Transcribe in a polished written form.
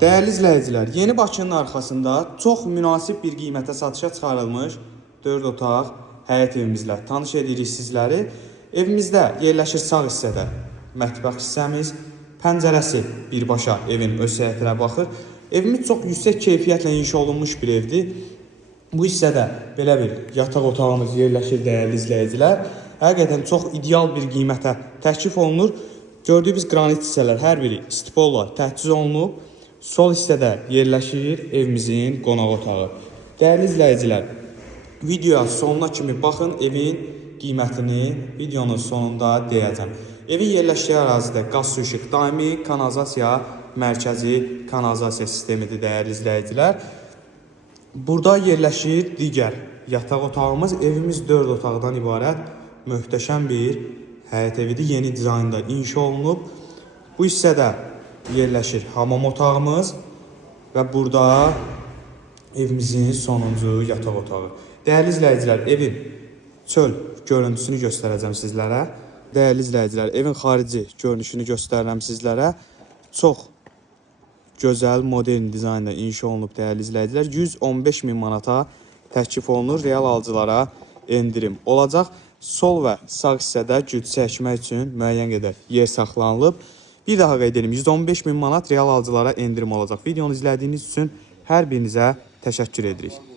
Değerli izləyicilər, Yeni Bakının arxasında çox münasib bir qiymətə satışa çıxarılmış 4 otaq həyət evimizlə tanış edirik sizləri. Evimizdə yerləşir sağ hissədə mətbəx hissəmiz, pəncərəsi birbaşa evin öz həyətinə baxır. Evimiz çox yüksək keyfiyyətlə inşa olunmuş bir evdir. Bu hissədə belə bir yataq otağımız yerləşir dəyərli izləyicilər. Həqiqətən çox ideal bir qiymətə təklif olunur. Gördüyünüz qranit hissələr hər biri stipolla təchiz olunub. Sol hissədə yerləşir evimizin qonaq otağı. Dəyərli izləyicilər, videoya sonuna kimi baxın, evin qiymətini videonun sonunda deyəcəm. Evin yerləşdiyi ərazidə qaz su işıq daimi kanalizasiya, mərkəzi kanalizasiya sistemidir dəyərli izləyicilər. Burada yerləşir digər yataq otağımız. Evimiz 4 otaqdan ibarət möhtəşəm bir həyət evidir. Yeni dizaynda inşa olunub. Bu hissədə yerləşir hamam otağımız və burada evimizin sonuncu yataq otağı. Dəyərli izləyicilər, evin çöl görüntüsünü göstərəcəm sizlərə. Dəyərli izləyicilər, evin xarici görünüşünü göstərirəm sizlərə. Çox gözəl, modern dizaynda inşa olunub dəyərli izləyicilər. 115 min manata təklif olunur. Real alıcılara endirim olacaq. Sol və sağ hissədə güc çəkmək üçün müəyyən qədər yer saxlanılıb. Bir daha qeyd edelim, 115 min manat real alıcılara endirim olacaq. Videonu izlədiyiniz üçün hər birinizə təşəkkür edirik.